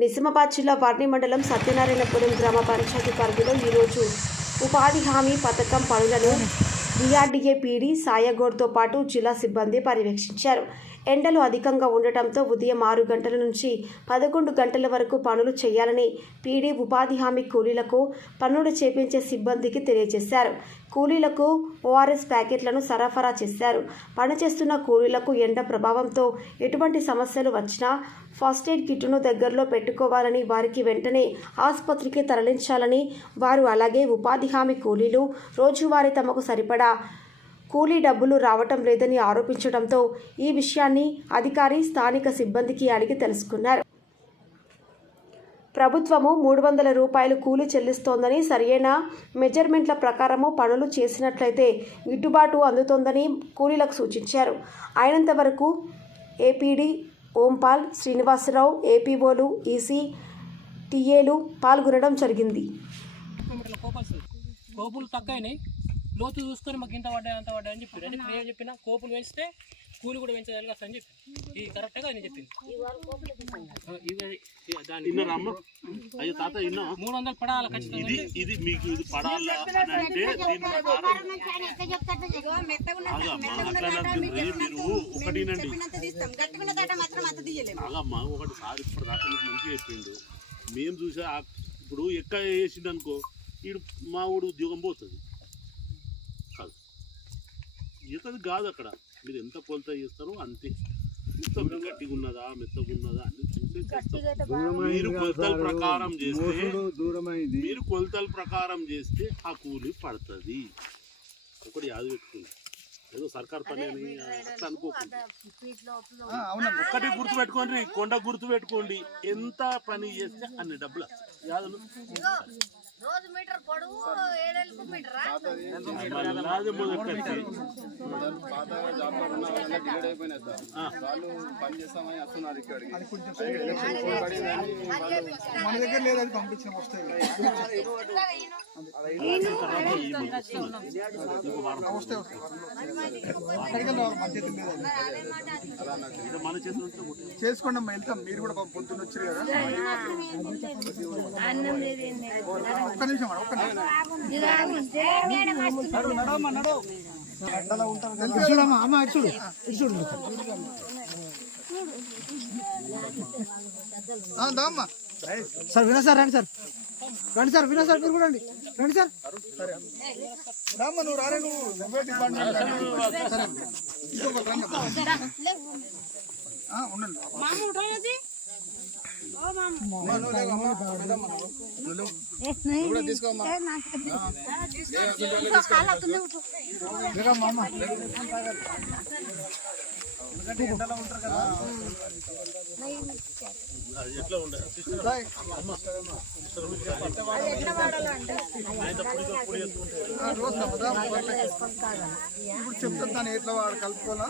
నిజామాబాద్ జిల్లా వర్ణి మండలం సత్యనారాయణపురం గ్రామ పంచాయతీ పరిధిలో ఈరోజు ఉపాధి హామీ పథకం పనులను డిఆర్డీఏ పీడీ సాయగోడ్తో పాటు జిల్లా సిబ్బంది పర్యవేక్షించారు. ఎండలు అధికంగా ఉండటంతో ఉదయం ఆరు గంటల నుంచి పదకొండు గంటల వరకు పనులు చేయాలని పీడీ ఉపాధి హామీ కూలీలకు పనులు చేపించే సిబ్బందికి తెలియజేశారు. కూలీలకు ఓఆర్ఎస్ ప్యాకెట్లను సరఫరా చేశారు. పనిచేస్తున్న కూలీలకు ఎండ ప్రభావంతో ఎటువంటి సమస్యలు వచ్చినా ఫస్ట్ ఎయిడ్ కిట్ను దగ్గరలో పెట్టుకోవాలని వారికి వెంటనే ఆసుపత్రికి తరలించాలని వారు అలాగే ఉపాధి హామీ కూలీలు రోజువారీ తమకు సరిపడా కూలీ డబ్బులు రావటం లేదని ఆరోపించడంతో ఈ విషయాన్ని అధికారి స్థానిక సిబ్బందికి అడిగి తెలుసుకున్నారు. ప్రభుత్వము మూడు వందల రూపాయలు కూలీ చెల్లిస్తోందని సరియైన మెజర్మెంట్ల ప్రకారము పనులు చేసినట్లయితే గిట్టుబాటు అందుతోందని కూలీలకు సూచించారు. అయినంత వరకు ఏపీడీ ఓంపాల్ శ్రీనివాసరావు ఏపీఓలు ఈసీ టీఏలు పాల్గొనడం జరిగింది. కోపులు తగ్గైనాయి లోతు చూసుకొని మాకు ఇంత పడ్డాయి అంత పడ్డాయి అని చెప్పారు అంటే నేను చెప్పిన కోపులు పెంచితే కూలి కూడా పెంచగలిగా అని చెప్పి. ఇది కరెక్ట్గా నేను చెప్పింది. అయ్యో తాత విన్నా మూడు వందలు పడాలి ఖచ్చితంగా ఇది ఇది మీకు ఇది పడాలా అని అంటే. మీరు ఒకటినండి. ఇప్పుడు దాకా మీకు మంచిగా చెప్పిండు. మేము చూసా ఇప్పుడు ఎక్క వేసిండు అనుకో ఈడు మా ఊడు ఉద్యోగం పోతుంది. కాదు. ఈతది కాదు అక్కడ. మీరు ఎంత కొలత చేస్తారో అంతే. మొత్తం. మీరు కొలతల ప్రకారం చేస్తే దూరమైంది. మీరు కొలతల ప్రకారం చేస్తే ఆ కూలి పడుతుంది. ఒకటి యాద పెట్టుకుంది ఏదో సర్కార్ పని అని అట్లా అనుకోకుండా. ఒక్కటి గుర్తు పెట్టుకోండి కొండ గుర్తు పెట్టుకోండి. ఎంత పని చేస్తే అన్ని డబ్బులు. యాదలు రోజు మీటర్ పొడవు ఏడేళ్ళకు మీటరా మళ్ళీ మొదటి పాతగా జాబ్ కార్డు ఉన్న వాళ్ళందరూ డిలేడ్ అయిపోయినాయి సార్ వాళ్ళు పని చేస్తామని వస్తున్నారు ఇక్కడికి మన దగ్గర లేదు. అది పంపించిన. చేసుకోండి అమ్మా వెళ్తాం మీరు కూడా పొద్దున్న వచ్చారు కదా ఒక్క నిమిషం మేడం, ఒక్క నిమిషం. నడవమ్మా నడవ చూడమ్మా అమ్మ ఇటు చూడు. ఇటు చూడు. ఆ, దా అమ్మా. సార్ వినా సార్ రండి సార్. రండి సార్ వినా సార్ మీరు కూడా రండి. రండి సార్. రామ్మ నువ్వు రారే నువ్వు ఉండండి. ఎట్లా ఉండే? ఇప్పుడు చెప్తాను ఎట్లా వాడు కలుపుకోవాలా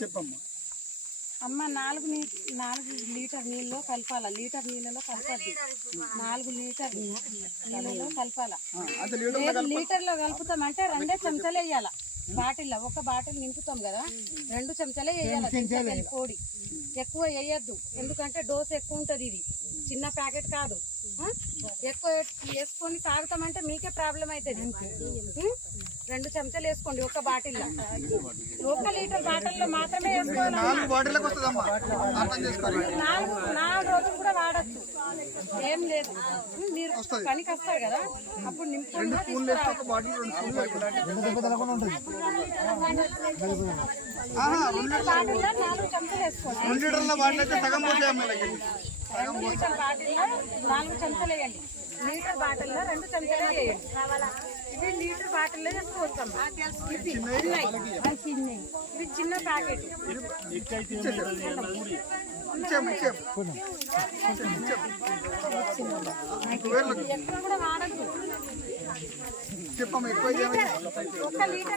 చెప్పమ్మా. అమ్మ నాలుగు నాలుగు లీటర్ నీళ్ళలో కలపాల? లీటర్ నీళ్ళలో కలపద్ది. నాలుగు లీటర్ నీళ్ళలో కలపాల? లీటర్లో కలుపుతామంటే రెండే చెంచాలే వేయాల బాటిల్లో ఒక బాటిల్ నింపుతాం కదా రెండు చెంచాలే వేయాలి పొడి. ఎక్కువ వేయద్దు ఎందుకంటే డోస్ ఎక్కువ ఉంటుంది ఇది. చిన్న ప్యాకెట్ కాదు? ఎక్కువ వేసుకొని తాగుతామంటే మీకే ప్రాబ్లం అవుతుంది? రెండు చెంచాలు వేసుకోండి ఒక బాటిల్లో. ఒక లీటర్ బాటిల్లో మాత్రమే వేసుకోవాలి నాలుగు నాలుగు రోజులు కూడా వాడచ్చు. ఏం లేదు. మీరు పనికి వస్తారు కదా? అప్పుడు ఒక బాటిల్ రెండు లీటర్ బాటిల్లో నాలుగు చెంచాలు వేయండి. లీటర్ బాటిల్లో రెండు చెంచాలు వేయండి. ఇది లీటర్ బాటిల్లో వేసుకోవచ్చమ్మా. ఇది చిన్నవి ఇది చిన్న ప్యాకెట్. ఎక్కువ కూడా వాడద్దు చెప్పమ్మా ఎక్కువ ఒక లీటర్